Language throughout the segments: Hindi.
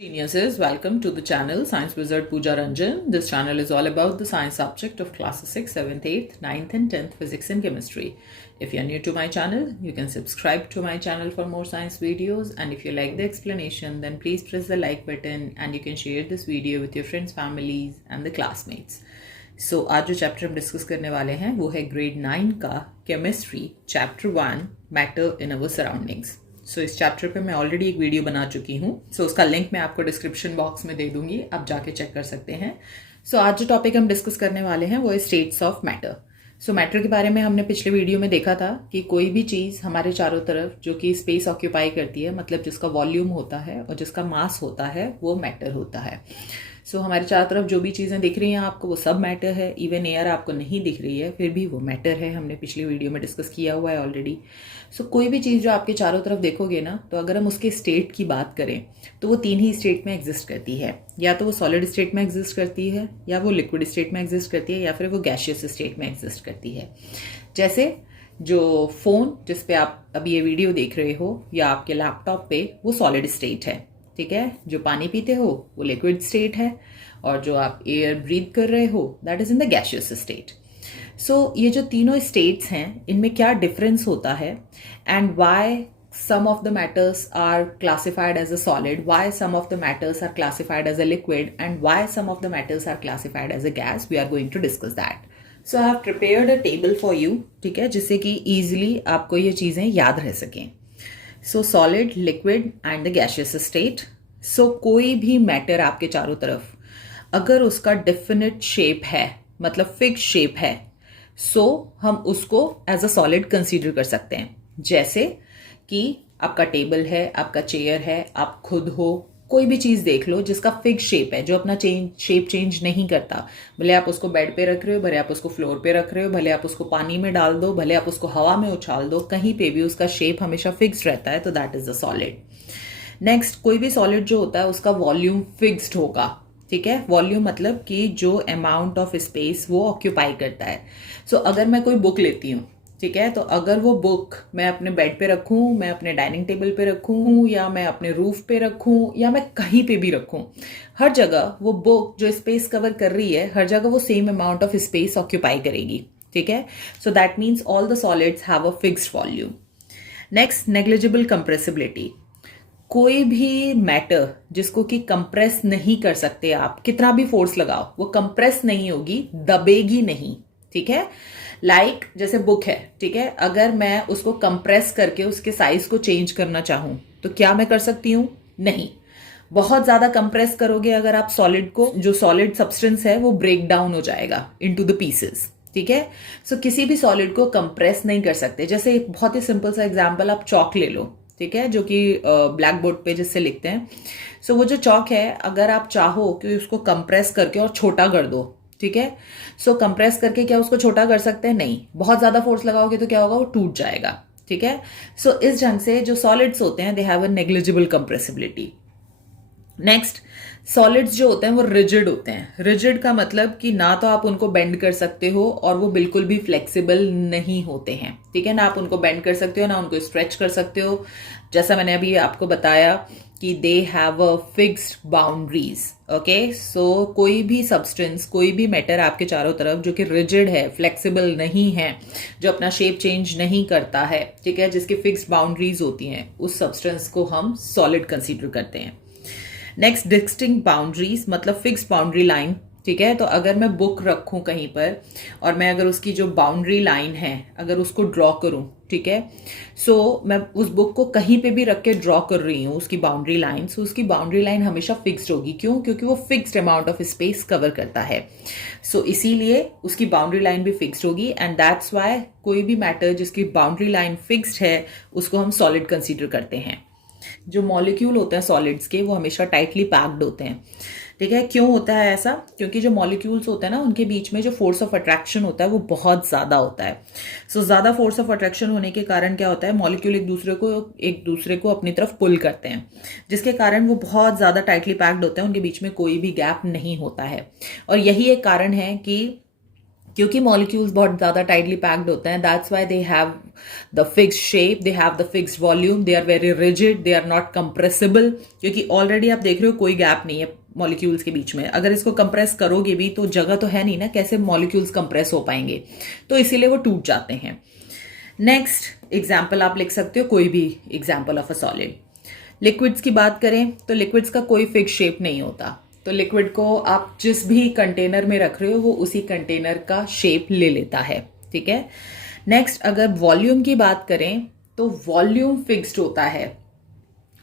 Geniuses, welcome to the channel Science Wizard Pooja Ranjan. This channel is all about the science subject of classes 6, 7th, 8th, 9th and 10th physics and chemistry. If you are new to my channel, you can subscribe to my channel for more science videos, and if you like the explanation, then please press the like button and you can share this video with your friends, families and the classmates. So आज जो चैप्टर हम डिस्कस करने वाले हैं वो है ग्रेड 9 का chemistry chapter 1 matter in our surroundings. So इस चैप्टर पे मैं ऑलरेडी एक वीडियो बना चुकी हूँ. सो उसका लिंक मैं आपको डिस्क्रिप्शन बॉक्स में दे दूंगी, आप जाके चेक कर सकते हैं. सो आज जो टॉपिक हम डिस्कस करने वाले हैं वो है states of matter. So matter के बारे में हमने पिछले वीडियो में देखा था कि कोई भी चीज़ हमारे चारों तरफ जो कि स्पेस ऑक्यूपाई करती है, मतलब जिसका वॉल्यूम होता है और जिसका मास होता है, वो मैटर होता है. सो हमारे चारों तरफ जो भी चीज़ें दिख रही हैं आपको, वो सब मैटर है. इवन एयर आपको नहीं दिख रही है, फिर भी वो मैटर है. हमने पिछली वीडियो में डिस्कस किया हुआ है ऑलरेडी. सो कोई भी चीज़ जो आपके चारों तरफ देखोगे ना, तो अगर हम उसके स्टेट की बात करें तो वो तीन ही स्टेट में एग्जिस्ट करती है. या तो वो सॉलिड स्टेट में एग्जिस्ट करती है, या वो लिक्विड स्टेट में एग्जिस्ट करती है, या फिर वो गैशियस स्टेट में एग्जिस्ट करती है. जैसे जो फ़ोन जिस पे आप अभी ये वीडियो देख रहे हो, या आपके लैपटॉप पे, वो सॉलिड स्टेट है. ठीक है. जो पानी पीते हो वो लिक्विड स्टेट है, और जो आप एयर ब्रीथ कर रहे हो that is in the gaseous state. So ये जो तीनों स्टेट्स हैं, इनमें क्या डिफरेंस होता है, and why some of the matters are classified as a solid, why some of the matters are classified as a liquid, and why some of the matters are classified as a gas, we are going to discuss that. So I have prepared a table for you, ठीक है, जिससे कि easily आपको ये चीज़ें याद रह सकें. So solid, liquid and the gaseous state. So कोई भी मैटर आपके चारों तरफ अगर उसका डेफिनेट शेप है, मतलब फिक्स शेप है, सो हम उसको एज अ सॉलिड कंसीडर कर सकते हैं. जैसे कि आपका टेबल है, आपका चेयर है, आप खुद हो, कोई भी चीज़ देख लो जिसका फिक्स शेप है, जो अपना शेप चेंज नहीं करता. भले आप उसको बेड पे रख रहे हो, भले आप उसको फ्लोर पे रख रहे हो, भले आप उसको पानी में डाल दो, भले आप उसको हवा में उछाल दो, कहीं पे भी उसका शेप हमेशा फिक्स्ड रहता है, तो that is the solid. Next, कोई भी सॉलिड जो होता है उसका वॉल्यूम फिक्स्ड होगा. ठीक है. वॉल्यूम मतलब कि जो अमाउंट ऑफ स्पेस वो ऑक्यूपाई करता है. सो अगर मैं कोई बुक लेती हूँ, ठीक है, तो अगर वो बुक मैं अपने बेड पे रखूँ, मैं अपने डाइनिंग टेबल पे रखूँ, या मैं अपने रूफ पे रखूँ, या मैं कहीं पे भी रखूँ, हर जगह वो बुक जो स्पेस कवर कर रही है, हर जगह वो same amount of space occupy करेगी. ठीक है. So that means all the solids have a fixed volume. Next, negligible compressibility. कोई भी मैटर जिसको कि कंप्रेस नहीं कर सकते आप, कितना भी फोर्स लगाओ वो कंप्रेस नहीं होगी, दबेगी नहीं. ठीक है. लाइक जैसे बुक है, ठीक है, अगर मैं उसको कंप्रेस करके उसके साइज को चेंज करना चाहूं तो क्या मैं कर सकती हूं? नहीं. बहुत ज्यादा कंप्रेस करोगे अगर आप सॉलिड को, जो सॉलिड सब्सटेंस है वो ब्रेक डाउन हो जाएगा इनटू द पीसेस. ठीक है. सो किसी भी सॉलिड को कंप्रेस नहीं कर सकते. जैसे एक बहुत ही सिंपल सा एग्जांपल, आप चौक ले लो, ठीक है, जो कि ब्लैक बोर्ड पे जिससे लिखते हैं. सो वो जो चौक है, अगर आप चाहो कि उसको कंप्रेस करके और छोटा कर दो, ठीक है, सो कंप्रेस करके क्या उसको छोटा कर सकते हैं? नहीं. बहुत ज्यादा फोर्स लगाओगे तो क्या होगा? वो टूट जाएगा. ठीक है. सो इस ढंग से जो सॉलिड्स होते हैं, दे have a negligible compressibility. Next, solids जो होते हैं वो रिजिड होते हैं. रिजिड का मतलब कि ना तो आप उनको बेंड कर सकते हो, और वो बिल्कुल भी फ्लेक्सिबल नहीं होते हैं. ठीक है. ना आप उनको बेंड कर सकते हो, ना उनको स्ट्रेच कर सकते हो. जैसा मैंने अभी आपको बताया कि they have a fixed boundaries. Okay. So कोई भी सब्सटेंस, कोई भी मैटर आपके चारों तरफ जो कि रिजिड है, फ्लेक्सिबल नहीं है, जो अपना शेप चेंज नहीं करता है, ठीक है, जिसकी फिक्स्ड बाउंड्रीज होती हैं, उस सब्सटेंस को हम सॉलिड कंसीडर करते हैं. नेक्स्ट, डिस्टिंक्ट बाउंड्रीज मतलब फिक्स बाउंड्री लाइन. ठीक है. तो अगर मैं बुक रखूं कहीं पर, और मैं अगर उसकी जो बाउंड्री लाइन है अगर उसको ड्रॉ करूं, ठीक है, सो मैं उस बुक को कहीं पे भी रख के ड्रॉ कर रही हूं उसकी बाउंड्री लाइन, सो उसकी बाउंड्री लाइन हमेशा फिक्स्ड होगी. क्यों? क्योंकि वो fixed amount of space cover करता है. सो इसीलिए उसकी बाउंड्री लाइन भी फिक्स्ड होगी, एंड दैट्स वाई कोई भी मैटर जिसकी बाउंड्री लाइन फिक्स्ड है उसको हम सॉलिड कंसीडर करते हैं. जो मॉलिक्यूल होते हैं सॉलिड्स के, वो हमेशा टाइटली पैक्ड होते हैं. ठीक है. क्यों होता है ऐसा? क्योंकि जो मॉलिक्यूल्स होते हैं ना, उनके बीच में जो फोर्स ऑफ अट्रैक्शन होता है वो बहुत ज्यादा होता है. सो ज्यादा फोर्स ऑफ अट्रैक्शन होने के कारण क्या होता है, मॉलिक्यूल एक दूसरे को अपनी तरफ पुल करते हैं, जिसके कारण वो बहुत ज्यादा टाइटली पैक्ड होते हैं. उनके बीच में कोई भी गैप नहीं होता है. और यही एक कारण है कि क्योंकि मॉलिक्यूल्स बहुत ज़्यादा टाइटली पैक्ड होते हैं, that's why they have the fixed shape, they have the fixed volume, they are very rigid, they are not compressible, क्योंकि ऑलरेडी आप देख रहे हो कोई गैप नहीं है मॉलिक्यूल्स के बीच में। अगर इसको कंप्रेस करोगे भी तो जगह तो है नहीं ना, कैसे मॉलिक्यूल्स कंप्रेस हो पाएंगे, तो इसीलिए वो टूट जाते हैं। नेक्स्ट एग्जाम्पल आप लिख सकते हो कोई भी example of a solid. Liquids की बात करें तो लिक्विड्स का कोई फिक्स शेप नहीं होता, तो लिक्विड को आप जिस भी कंटेनर में रख रहे हो वो उसी कंटेनर का शेप ले लेता है, ठीक है। नेक्स्ट अगर वॉल्यूम की बात करें तो वॉल्यूम फिक्स्ड होता है।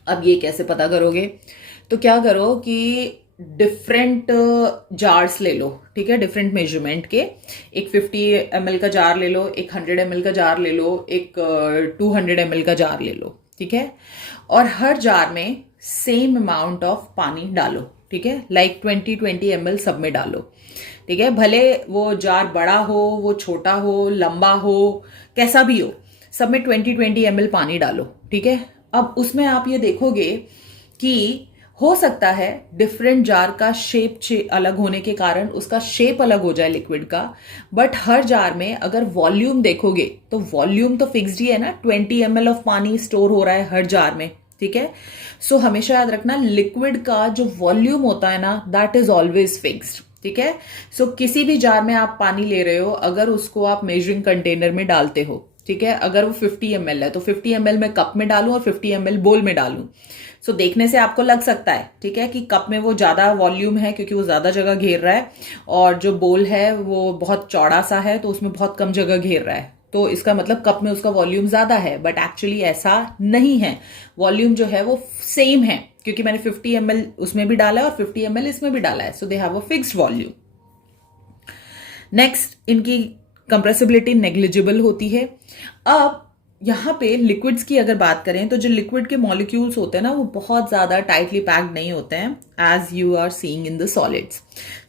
अब ये कैसे पता करोगे, तो क्या करो कि डिफरेंट जार्स ले लो, ठीक है, डिफरेंट मेजरमेंट के। एक 50 ml का जार ले लो, एक 100 ml का जार ले लो, एक 200 ml का जार ले लो, ठीक है। और हर जार में सेम अमाउंट ऑफ पानी डालो, ठीक है, लाइक 20 ml सब में डालो, ठीक है। भले वो जार बड़ा हो, वो छोटा हो, लंबा हो, कैसा भी हो, सब में 20 ml पानी डालो, ठीक है। अब उसमें आप ये देखोगे कि हो सकता है डिफरेंट जार का शेप अलग होने के कारण उसका शेप अलग हो जाए लिक्विड का, बट हर जार में अगर वॉल्यूम देखोगे तो वॉल्यूम तो फिक्स्ड ही है ना, 20 ml ऑफ पानी स्टोर हो रहा है हर जार में, ठीक है। सो हमेशा याद रखना लिक्विड का जो वॉल्यूम होता है ना, दैट इज ऑलवेज फिक्स्ड, ठीक है। सो किसी भी जार में आप पानी ले रहे हो, अगर उसको आप मेजरिंग कंटेनर में डालते हो, ठीक है, अगर वो 50 ml है तो 50 ml में कप में डालूं और 50 ml बोल में डालूं। सो देखने से आपको लग सकता है, ठीक है, कि कप में वो ज्यादा वॉल्यूम है क्योंकि वो ज्यादा जगह घेर रहा है, और जो बोल है वो बहुत चौड़ा सा है तो उसमें बहुत कम जगह घेर रहा है, तो इसका मतलब कप में उसका वॉल्यूम ज्यादा है, बट एक्चुअली ऐसा नहीं है। वॉल्यूम जो है वो सेम है क्योंकि मैंने 50 ml उसमें भी डाला है और 50 ml इसमें भी डाला है, so they have a fixed volume. Next इनकी कंप्रेसिबिलिटी नेग्लिजिबल होती है। अब यहाँ पे लिक्विड्स की अगर बात करें तो जो लिक्विड के मॉलिक्यूल्स होते हैं ना, वो बहुत ज्यादा टाइटली पैक्ड नहीं होते हैं as you are seeing in the solids.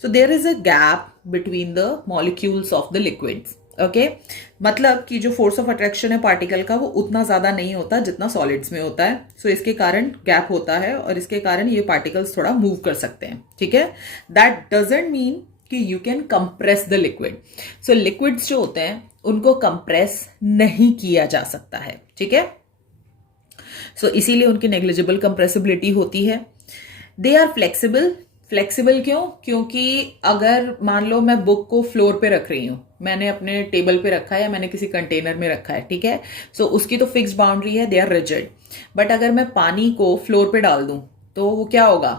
So there is a gap between the molecules of the liquids, okay. मतलब कि जो फोर्स ऑफ अट्रैक्शन है पार्टिकल का वो उतना ज्यादा नहीं होता जितना सॉलिड्स में होता है। सो इसके कारण गैप होता है और इसके कारण ये पार्टिकल्स थोड़ा मूव कर सकते हैं, ठीक है। दैट डजंट मीन कि you can compress the liquid. So liquids जो होते हैं उनको कंप्रेस नहीं किया जा सकता है, ठीक है। सो इसीलिए उनकी नेग्लिजिबल कंप्रेसिबिलिटी होती है। They are flexible. फ्लेक्सिबल क्यों? क्योंकि अगर मान लो मैं बुक को फ्लोर पे रख रही हूं, मैंने अपने टेबल पे रखा है या मैंने किसी कंटेनर में रखा है, ठीक है, सो उसकी तो फिक्स्ड बाउंड्री है, दे आर रिजिड। बट अगर मैं पानी को फ्लोर पे डाल दूं तो वो क्या होगा,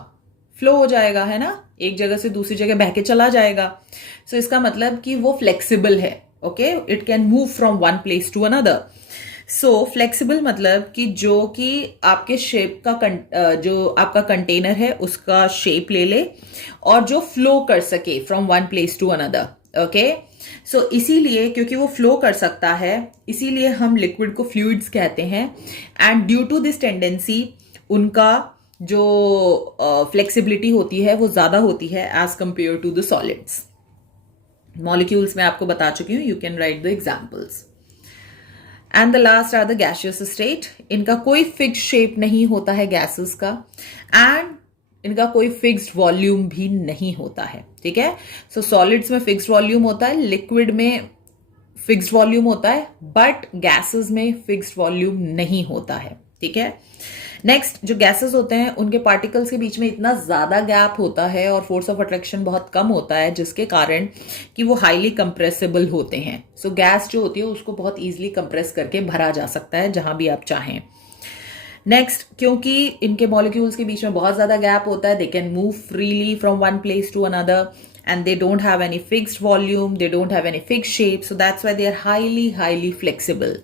फ्लो हो जाएगा, है ना, एक जगह से दूसरी जगह बह के चला जाएगा। सो इसका मतलब कि वो फ्लेक्सिबल है, okay, it can move from one place to another. So flexible मतलब कि जो कि आपके शेप का जो आपका कंटेनर है उसका शेप ले ले और जो फ्लो कर सके from one place to another, okay. So इसीलिए क्योंकि वो फ्लो कर सकता है, इसीलिए हम लिक्विड को फ्लूइड्स कहते हैं। And due to this tendency उनका जो फ्लेक्सिबिलिटी होती है वो ज्यादा होती है as compare to the solids. Molecules में आपको बता चुकी हूं, you can write the examples. And the last are the gaseous state. इनका कोई फिक्स शेप नहीं होता है गैसेस का, एंड इनका कोई फिक्स्ड वॉल्यूम भी नहीं होता है, ठीक है। सो सॉलिड्स में फिक्स्ड वॉल्यूम होता है, लिक्विड में फिक्स्ड वॉल्यूम होता है, बट गैसेस में फिक्स्ड वॉल्यूम नहीं होता है, ठीक है। नेक्स्ट जो गैसेस होते हैं उनके पार्टिकल्स के बीच में इतना ज्यादा गैप होता है और फोर्स ऑफ अट्रैक्शन बहुत कम होता है, जिसके कारण कि वो हाईली कंप्रेसिबल होते हैं। सो गैस जो होती है उसको बहुत इजीली कंप्रेस करके भरा जा सकता है जहां भी आप चाहें। नेक्स्ट, क्योंकि इनके मॉलिक्यूल्स के बीच में बहुत ज्यादा गैप होता है, they can move freely from one place to another and they don't have any fixed volume, they don't have any fixed shape, so that's why they are highly flexible.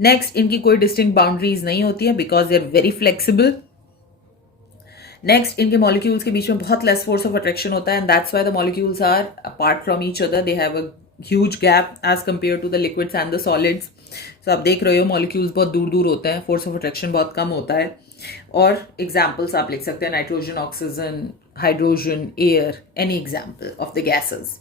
Next, इनकी कोई distinct boundaries नहीं होती है because they are very flexible. Next, इनके molecules के बीच में बहुत less force of attraction होता है and that's why the molecules are apart from each other. They have a huge gap as compared to the liquids and the solids. So आप देख रहे हो molecules बहुत दूर दूर होते हैं, force of attraction बहुत कम होता है। और examples आप लिख सकते हैं nitrogen, oxygen, hydrogen, air, any example of the gases.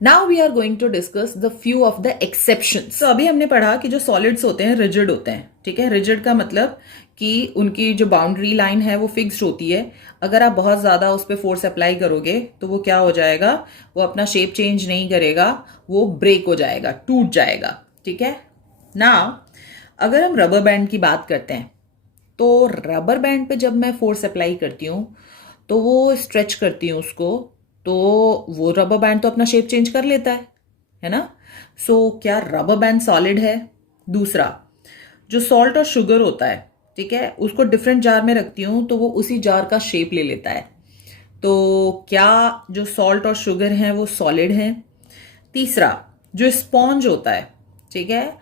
Now we are going to discuss the few of the exceptions. So अभी हमने पढ़ा कि जो solids होते हैं rigid होते हैं, ठीक है। rigid का मतलब कि उनकी जो बाउंड्री लाइन है वो फिक्स्ड होती है। अगर आप बहुत ज़्यादा उस पर फोर्स अप्लाई करोगे तो वो क्या हो जाएगा, वो अपना शेप चेंज नहीं करेगा, वो ब्रेक हो जाएगा, टूट जाएगा। ठीक है ना। अगर हम रबर बैंड की बात करते हैं तो रबर बैंड पे जब मैं फोर्स अप्लाई करती हूँ तो वो स्ट्रेच करती हूँ उसको, तो वो रबर बैंड तो अपना शेप चेंज कर लेता है ना। सो क्या रबर बैंड सॉलिड है? दूसरा, जो सॉल्ट और शुगर होता है, ठीक है, उसको डिफरेंट जार में रखती हूँ तो वो उसी जार का शेप ले लेता है। तो क्या जो सॉल्ट और शुगर हैं वो सॉलिड हैं? तीसरा, जो स्पॉन्ज होता है, ठीक है,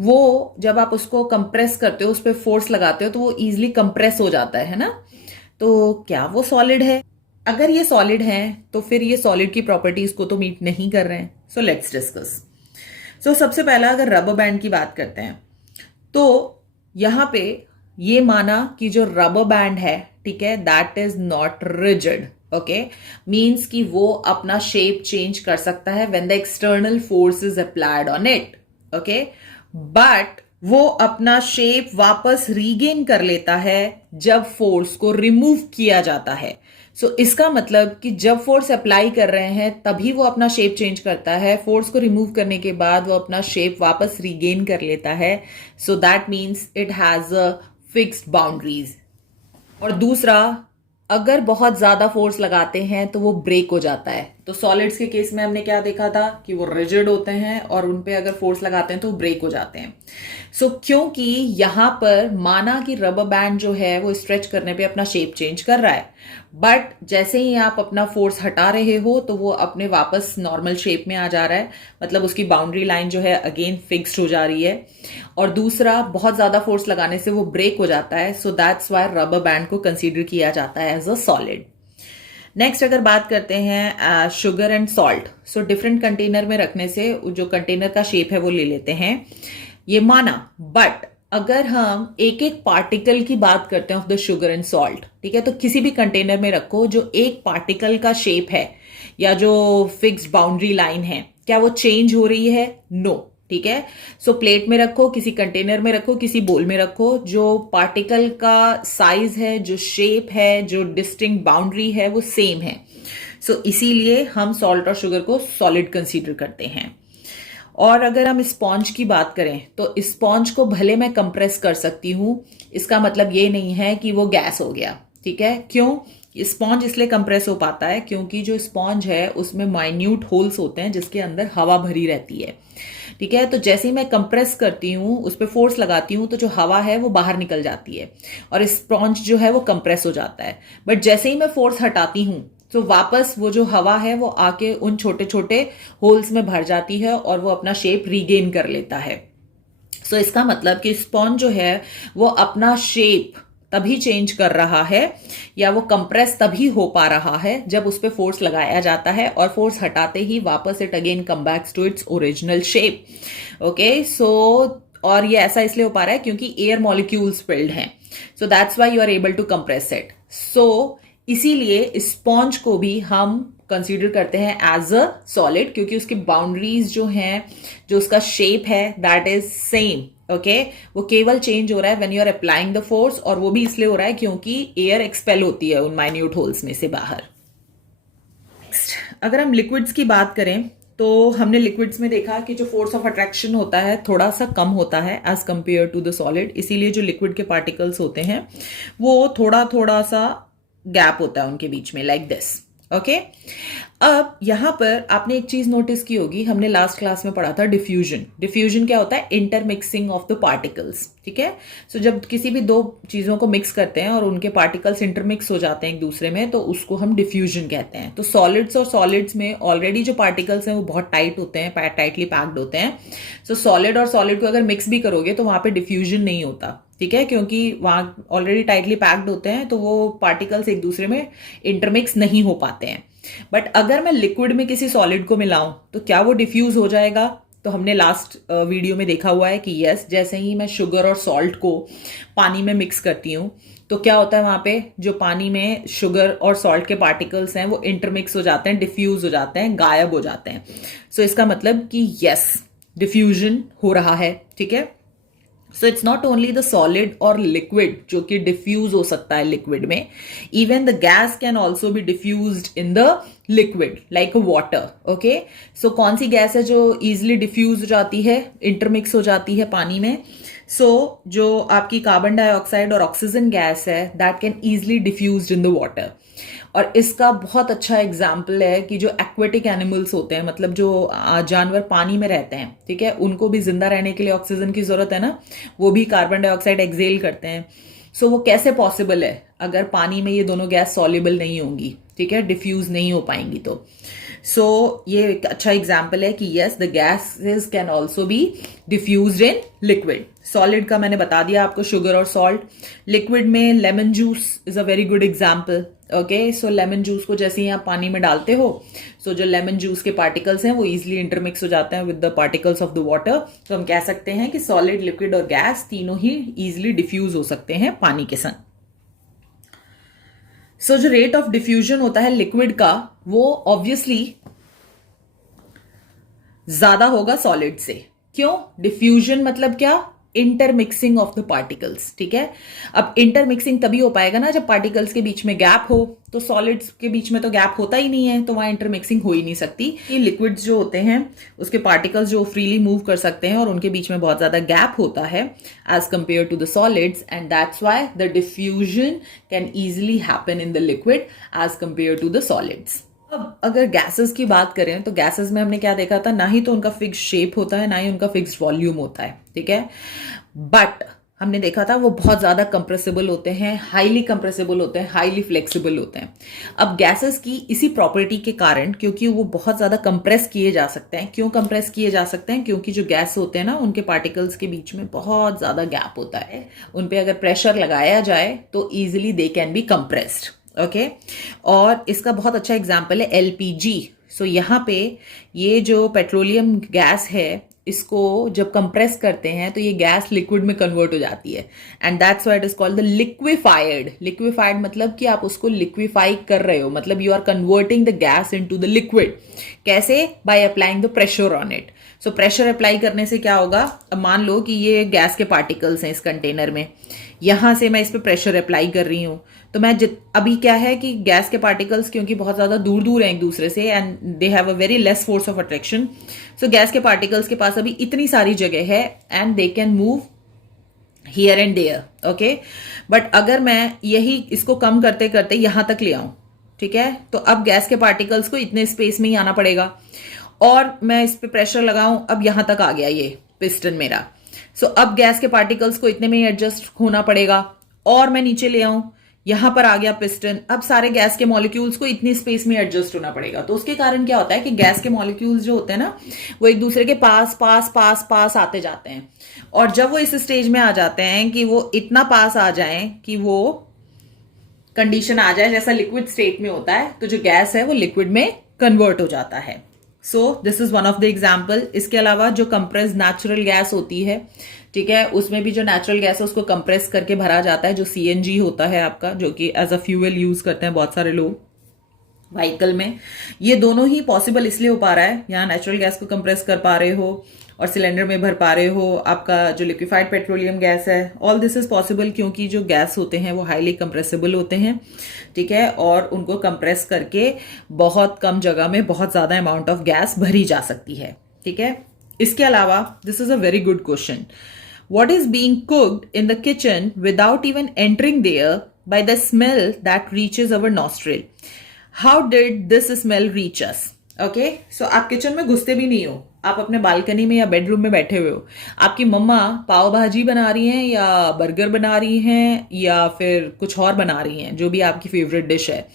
वो जब आप उसको कंप्रेस करते हो, उस पर फोर्स लगाते हो तो वो इजीली कंप्रेस हो जाता है ना। तो क्या वो सॉलिड है? अगर ये सॉलिड है तो फिर ये सॉलिड की प्रॉपर्टीज को तो मीट नहीं कर रहे हैं। So let's discuss. सो सबसे पहला अगर रबर बैंड की बात करते हैं तो यहां पे ये माना कि जो रबर बैंड है, ठीक है, that is not rigid. Okay, means कि वो अपना शेप चेंज कर सकता है when the external force is applied on it. Okay, but वो अपना शेप वापस रीगेन कर लेता है जब फोर्स को रिमूव किया जाता है। सो इसका मतलब कि जब फोर्स अप्लाई कर रहे हैं तभी वो अपना शेप चेंज करता है, फोर्स को रिमूव करने के बाद वो अपना शेप वापस रीगेन कर लेता है। So that means it has a fixed boundaries. और दूसरा, अगर बहुत ज्यादा फोर्स लगाते हैं तो वो ब्रेक हो जाता है। तो सॉलिड्स के केस में हमने क्या देखा था कि वो रिजिड होते हैं और उन पे अगर फोर्स लगाते हैं तो वो ब्रेक हो जाते हैं। सो क्योंकि यहां पर माना कि रबर बैंड जो है वो स्ट्रेच करने पे अपना शेप चेंज कर रहा है, बट जैसे ही आप अपना फोर्स हटा रहे हो तो वो अपने वापस नॉर्मल शेप में आ जा रहा है, मतलब उसकी बाउंड्री लाइन जो है अगेन फिक्स्ड हो जा रही है। और दूसरा, बहुत ज्यादा फोर्स लगाने से वो ब्रेक हो जाता है। सो दैट्स व्हाई रबर बैंड को कंसीडर किया जाता है एज अ सॉलिड। नेक्स्ट अगर बात करते हैं sugar and salt. So different container में रखने से जो कंटेनर का शेप है वो ले लेते हैं, ये माना। बट अगर हम एक एक पार्टिकल की बात करते हैं of the sugar and salt, ठीक है, तो किसी भी कंटेनर में रखो जो एक पार्टिकल का शेप है या जो फिक्स्ड बाउंड्री लाइन है, क्या वो चेंज हो रही है? नो। ठीक है, सो प्लेट में रखो, किसी कंटेनर में रखो, किसी बोल में रखो, जो पार्टिकल का साइज है, जो शेप है, जो डिस्टिंक्ट बाउंड्री है वो सेम है। सो इसीलिए हम सॉल्ट और शुगर को सॉलिड कंसीडर करते हैं। और अगर हम स्पॉन्ज की बात करें तो स्पॉन्ज को भले मैं कंप्रेस कर सकती हूं, इसका मतलब ये नहीं है कि वो गैस हो गया। ठीक है, क्यों? स्पॉन्ज इसलिए कंप्रेस हो पाता है क्योंकि जो स्पॉन्ज है उसमें माइन्यूट होल्स होते हैं जिसके अंदर हवा भरी रहती है। ठीक है, तो जैसे ही मैं कंप्रेस करती हूँ, उस पर फोर्स लगाती हूँ, तो जो हवा है वो बाहर निकल जाती है और स्पॉन्ज जो है वो कंप्रेस हो जाता है। बट जैसे ही मैं फोर्स हटाती हूँ तो वापस वो जो हवा है वो आके उन छोटे छोटे होल्स में भर जाती है और वो अपना शेप रीगेन कर लेता है। सो इसका मतलब कि स्पॉन्ज जो है वो अपना शेप तभी चेंज कर रहा है या वो कंप्रेस तभी हो पा रहा है जब उस पर फोर्स लगाया जाता है, और फोर्स हटाते ही वापस it again come back to its original shape. Okay, so और ये ऐसा इसलिए हो पा रहा है क्योंकि एयर मॉलिक्यूल्स फिल्ड हैं। So that's why you are able to compress it. So इसीलिए स्पॉन्ज को भी हम कंसीडर करते हैं एज अ सॉलिड, क्योंकि उसकी बाउंड्रीज जो हैं, जो उसका शेप है, दैट इज सेम। ओके, वो केवल चेंज हो रहा है when you are applying the force, और वो भी इसलिए हो रहा है क्योंकि एयर एक्सपेल होती है उन माइन्यूट होल्स में से बाहर। अगर हम लिक्विड्स की बात करें तो हमने लिक्विड्स में देखा कि जो फोर्स ऑफ अट्रैक्शन होता है थोड़ा सा कम होता है as compare to the solid, इसीलिए जो लिक्विड के पार्टिकल्स होते हैं वो थोड़ा थोड़ा सा गैप होता है उनके बीच में, लाइक दिस। ओके, अब यहां पर आपने एक चीज नोटिस की होगी, हमने लास्ट क्लास में पढ़ा था डिफ्यूजन। डिफ्यूजन क्या होता है? Intermixing of the particles. ठीक है, सो जब किसी भी दो चीजों को मिक्स करते हैं और उनके पार्टिकल्स इंटरमिक्स हो जाते हैं एक दूसरे में, तो उसको हम डिफ्यूजन कहते हैं। तो सॉलिड्स और सॉलिड्स में ऑलरेडी जो पार्टिकल्स हैं वो बहुत टाइट होते हैं, टाइटली पैक्ड होते हैं। सो सॉलिड और सॉलिड को अगर मिक्स भी करोगे तो वहां पे डिफ्यूजन नहीं होता। ठीक है, क्योंकि वहां ऑलरेडी टाइटली पैक्ड होते हैं तो वो पार्टिकल्स एक दूसरे में इंटरमिक्स नहीं हो पाते हैं। बट अगर मैं लिक्विड में किसी सॉलिड को मिलाऊं तो क्या वो डिफ्यूज हो जाएगा? तो हमने लास्ट वीडियो में देखा हुआ है कि यस, जैसे ही मैं शुगर और सॉल्ट को पानी में मिक्स करती हूँ तो क्या होता है, वहां पे जो पानी में शुगर और सॉल्ट के पार्टिकल्स हैं वो इंटरमिक्स हो जाते हैं, डिफ्यूज हो जाते हैं, गायब हो जाते हैं। सो इसका मतलब कि यस, डिफ्यूजन हो रहा है। ठीक है, so it's not only the solid और लिक्विड जो कि डिफ्यूज हो सकता है लिक्विड में, even the gas can also be diffuse in the liquid like water. Okay, so कौन सी गैस है जो इजिली डिफ्यूज हो जाती है, इंटरमिक्स हो जाती है पानी में? सो जो आपकी कार्बन डाइऑक्साइड और ऑक्सीजन गैस है, that can easily diffuse in the water. और इसका बहुत अच्छा एग्जाम्पल है कि जो एक्वेटिक एनिमल्स होते हैं, मतलब जो जानवर पानी में रहते हैं, ठीक है, उनको भी जिंदा रहने के लिए ऑक्सीजन की जरूरत है ना, वो भी कार्बन डाइऑक्साइड एक्सेल करते हैं. सो वो कैसे पॉसिबल है अगर पानी में ये दोनों गैस सॉल्युबल नहीं होंगी, ठीक है, डिफ्यूज नहीं हो पाएंगी तो. सो ये एक अच्छा एग्जाम्पल है कि yes, the gases can also B diffused in liquid. Solid का मैंने बता दिया आपको, शुगर और सॉल्ट. लिक्विड में lemon juice is a very good example. Okay, so lemon juice को जैसे ही आप पानी में डालते हो, सो जो लेमन जूस के पार्टिकल्स हैं वो इजिली इंटरमिक्स हो जाते हैं with the particles of the water. तो हम कह सकते हैं कि सॉलिड, लिक्विड और गैस तीनों ही इजिली डिफ्यूज हो सकते हैं पानी के संग. सो जो रेट ऑफ डिफ्यूजन होता है लिक्विड का, वो ऑब्वियसली ज्यादा होगा सॉलिड से. क्यों? डिफ्यूजन मतलब क्या? Intermixing of the particles. ठीक है, अब इंटरमिक्सिंग तभी हो पाएगा ना जब पार्टिकल्स के बीच में गैप हो. तो सॉलिड्स के बीच में तो गैप होता ही नहीं है, तो वहां इंटरमिक्सिंग हो ही नहीं सकती. ये लिक्विड्स जो होते हैं उसके पार्टिकल्स जो फ्रीली मूव कर सकते हैं और उनके बीच में बहुत ज्यादा गैप होता है as compare to the solids, and that's why the diffusion can easily happen in the liquid as compare to the solids. अब अगर गैसेस की बात करें तो गैसेस में हमने क्या देखा था, ना ही तो उनका फिक्स शेप होता है, ना ही उनका फिक्स वॉल्यूम होता है. ठीक है, बट हमने देखा था वो बहुत ज्यादा कंप्रेसिबल होते हैं, हाईली कंप्रेसिबल होते हैं, हाईली फ्लेक्सिबल होते हैं. अब गैसेस की इसी प्रॉपर्टी के कारण, क्योंकि वो बहुत ज्यादा कंप्रेस किए जा सकते हैं. क्यों कंप्रेस किए जा सकते हैं? क्योंकि जो गैस होते हैं ना, उनके पार्टिकल्स के बीच में बहुत ज्यादा गैप होता है. उन पे अगर प्रेशर लगाया जाए तो easily they can be compressed. Okay, और इसका बहुत अच्छा एग्जाम्पल है एलपीजी. सो यहाँ पे ये जो पेट्रोलियम गैस है, इसको जब कंप्रेस करते हैं तो ये गैस लिक्विड में कन्वर्ट हो जाती है, and that's why it is called the liquefied. Liquefied मतलब कि आप उसको लिक्विफाई कर रहे हो, मतलब you are converting the gas into the liquid. कैसे? By applying the pressure on it. So pressure apply करने से क्या होगा, अब मान लो कि ये गैस के पार्टिकल्स हैं इस कंटेनर में, यहां से मैं इस पर प्रेशर अप्लाई कर रही हूं, तो मैं अभी क्या है कि गैस के पार्टिकल्स क्योंकि बहुत ज्यादा दूर दूर हैं एक दूसरे से, and they have a very less force of attraction. So gas के पार्टिकल्स के पास अभी इतनी सारी जगह है and they can move here and there. Okay, but अगर मैं यही इसको कम करते करते यहां तक ले आऊं, ठीक है, तो अब गैस के पार्टिकल्स को इतने स्पेस में ही आना पड़ेगा, और मैं इस पे प्रेशर लगाऊं, अब यहां तक आ गया ये पिस्टन मेरा. सो अब गैस के पार्टिकल्स को इतने में ही एडजस्ट होना पड़ेगा, और मैं नीचे ले आऊं, यहां पर आ गया पिस्टन, अब सारे गैस के मॉलिक्यूल्स को इतनी स्पेस में एडजस्ट होना पड़ेगा. तो उसके कारण क्या होता है कि गैस के मॉलिक्यूल्स जो होते हैं ना, वो एक दूसरे के पास पास पास पास आते जाते हैं, और जब वो इस स्टेज में आ जाते हैं कि वो इतना पास आ जाएं कि वो कंडीशन आ जाए जैसा लिक्विड स्टेट में होता है, तो जो गैस है वो लिक्विड में कन्वर्ट हो जाता है. So this is one of the example. इसके अलावा जो कंप्रेस नेचुरल गैस होती है, ठीक है, उसमें भी जो नेचुरल गैस है उसको कंप्रेस करके भरा जाता है, जो सीएनजी होता है आपका, जो कि एज अ फ्यूल यूज करते हैं बहुत सारे लोग व्हीकल में. ये दोनों ही पॉसिबल इसलिए हो पा रहा है, यहाँ नेचुरल गैस को कंप्रेस कर पा रहे हो और सिलेंडर में भर पा रहे हो आपका जो लिक्विफाइड पेट्रोलियम गैस है. ऑल दिस इज पॉसिबल क्योंकि जो गैस होते हैं वो हाईली कंप्रेसिबल होते हैं, ठीक है, और उनको कंप्रेस करके बहुत कम जगह में बहुत ज्यादा अमाउंट ऑफ गैस भरी जा सकती है. ठीक है, इसके अलावा this is a very good question. What is being cooked in the kitchen without even entering there by the smell that reaches our nostril? How did this smell reach us? Okay, so आप किचन में घुसते भी नहीं हो, आप अपने बालकनी में या बेडरूम में बैठे हुए हो, आपकी मम्मा पाव भाजी बना रही हैं या बर्गर बना रही हैं या फिर कुछ और बना रही हैं, जो भी आपकी फेवरेट डिश है,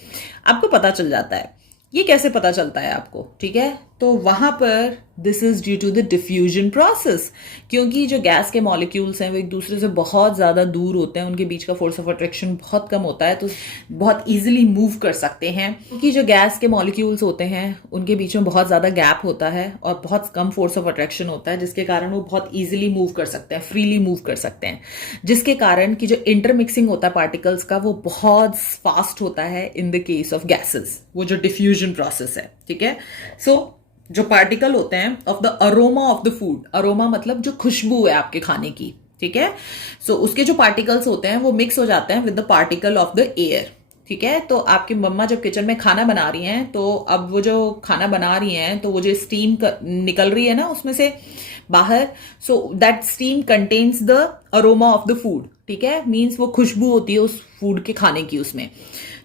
आपको पता चल जाता है. ये कैसे पता चलता है आपको? ठीक है, तो वहां पर this is due to the diffusion process, क्योंकि जो गैस के मॉलिक्यूल्स हैं वो एक दूसरे से बहुत ज्यादा दूर होते हैं, उनके बीच का फोर्स ऑफ अट्रैक्शन बहुत कम होता है, तो बहुत इजीली मूव कर सकते हैं. क्योंकि जो गैस के मॉलिक्यूल्स होते हैं उनके बीच में बहुत ज्यादा गैप होता है और बहुत कम फोर्स ऑफ अट्रैक्शन होता है, जिसके कारण वो बहुत इजीली मूव कर सकते हैं, फ्रीली मूव कर सकते हैं, जिसके कारण कि जो इंटरमिक्सिंग होता है पार्टिकल्स का वो बहुत फास्ट होता है in the case of gases, वो जो डिफ्यूजन प्रोसेस है. ठीक है, सो जो पार्टिकल होते हैं of the aroma of the food, aroma मतलब जो खुशबू है आपके खाने की, ठीक है। सो उसके जो पार्टिकल्स होते हैं वो मिक्स हो जाते हैं with the particle of the air, ठीक है। तो आपकी मम्मा जब किचन में खाना बना रही हैं, तो अब वो जो खाना बना रही हैं, तो वो जो स्टीम निकल रही है ना उसमें से बाहर, so that steam contains the aroma of the food, ठीक है। मीन्स वो खुशबू होती है उस फूड के खाने की उसमें,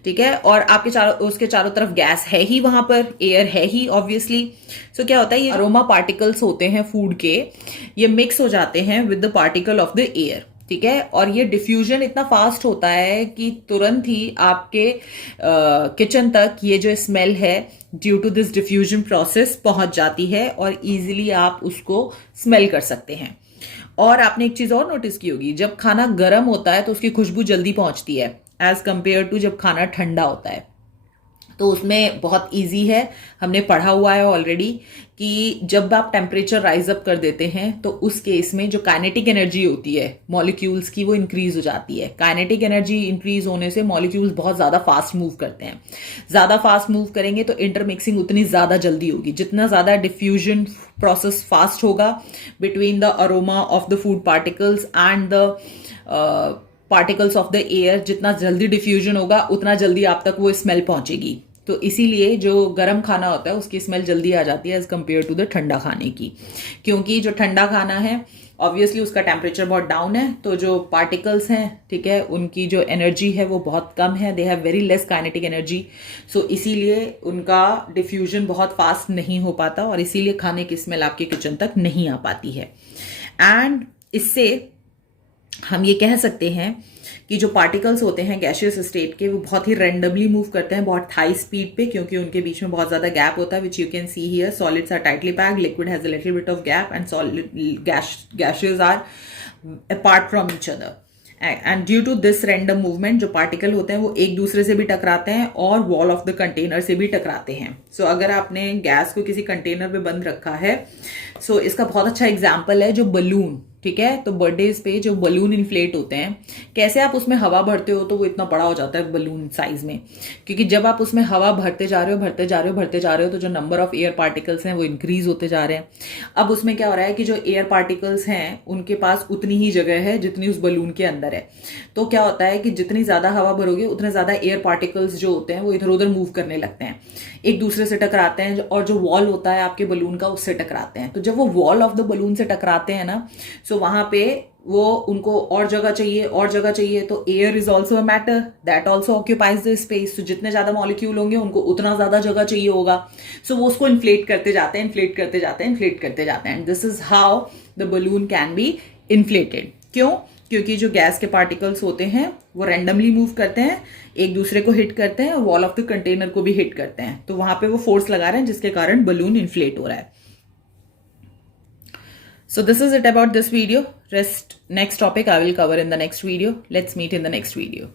ठीक है। और आपके उसके चारों तरफ गैस है ही, वहां पर एयर है ही ऑब्वियसली। सो क्या होता है, ये अरोमा पार्टिकल्स होते हैं फूड के, ये मिक्स हो जाते हैं with the particle of the air, ठीक है। और ये डिफ्यूजन इतना फास्ट होता है कि तुरंत ही आपके किचन तक ये जो स्मेल है due to this diffusion process पहुंच जाती है और इजीली आप उसको स्मेल कर सकते हैं। और आपने एक चीज और नोटिस की होगी, जब खाना गर्म होता है तो उसकी खुशबू जल्दी पहुंचती है एज कंपेयर टू जब खाना ठंडा होता है। तो उसमें बहुत इजी है, हमने पढ़ा हुआ है ऑलरेडी कि जब आप टेम्परेचर राइज अप कर देते हैं तो उस केस में जो काइनेटिक एनर्जी होती है मॉलिक्यूल्स की वो इंक्रीज हो जाती है। काइनेटिक एनर्जी इंक्रीज होने से मॉलिक्यूल्स बहुत ज्यादा फास्ट मूव करते हैं। ज्यादा फास्ट मूव करेंगे तो इंटरमिक्सिंग उतनी ज्यादा जल्दी होगी। जितना ज्यादा डिफ्यूजन प्रोसेस फास्ट होगा between the aroma of the food particles and the particles of the air, जितना जल्दी डिफ्यूजन होगा उतना जल्दी आप तक वो स्मेल पहुंचेगी। तो इसीलिए जो गर्म खाना होता है उसकी स्मेल जल्दी आ जाती है एज कम्पेयर टू द ठंडा खाने की, क्योंकि जो ठंडा खाना है ऑब्वियसली उसका टेम्परेचर बहुत डाउन है, तो जो पार्टिकल्स हैं, ठीक है, उनकी जो एनर्जी है वो बहुत कम है, they have very less kinetic energy. So इसीलिए उनका डिफ्यूजन बहुत फास्ट नहीं हो पाता और इसीलिए खाने की स्मेल आपके किचन तक नहीं आ पाती है। एंड इससे हम ये कह सकते हैं कि जो पार्टिकल्स होते हैं गैशियस स्टेट के, वो बहुत ही रैंडमली मूव करते हैं, बहुत हाई स्पीड पे, क्योंकि उनके बीच में बहुत ज्यादा गैप होता है, which you can see here. Solids are tightly packed, liquid has a little bit of gap and solid gases are apart from each other. And due to this random movement जो पार्टिकल होते हैं वो एक दूसरे से भी टकराते हैं और वॉल ऑफ द कंटेनर से भी टकराते हैं। सो अगर आपने गैस को किसी कंटेनर में बंद रखा है, सो इसका बहुत अच्छा एग्जाम्पल है जो बलून, ठीक है। तो बर्थडेज पे जो बलून इन्फ्लेट होते हैं, कैसे आप उसमें हवा भरते हो तो वो इतना बड़ा हो जाता है बलून साइज में, क्योंकि जब आप उसमें हवा भरते जा रहे हो तो जो नंबर ऑफ एयर पार्टिकल्स हैं वो इंक्रीज होते जा रहे हैं। अब उसमें क्या हो रहा है कि जो एयर पार्टिकल्स हैं उनके पास उतनी ही जगह है जितनी उस बलून के अंदर है। तो क्या होता है कि जितनी ज्यादा हवा भरोगे उतने ज्यादा एयर पार्टिकल्स जो होते हैं वो इधर उधर मूव करने लगते हैं, एक दूसरे से टकराते हैं और जो वॉल होता है आपके बलून का उससे टकराते हैं। तो जब वो वॉल ऑफ द बलून से टकराते हैं ना, सो वहां पे वो उनको और जगह चाहिए, तो air is also a matter that also occupies the space. तो जितने ज्यादा मॉलिक्यूल होंगे उनको उतना ज्यादा जगह चाहिए होगा। सो वो उसको इन्फ्लेट करते जाते हैं and this is how the balloon can be inflated. क्यों? क्योंकि जो गैस के पार्टिकल्स होते हैं वो रैंडमली मूव करते हैं, एक दूसरे को हिट करते हैं और वॉल ऑफ द कंटेनर को भी हिट करते हैं, तो वहां पे वो फोर्स लगा रहे हैं जिसके कारण बलून इन्फ्लेट हो रहा है। So this is it about this video. Next topic I will cover in the next video. Let's meet in the next video.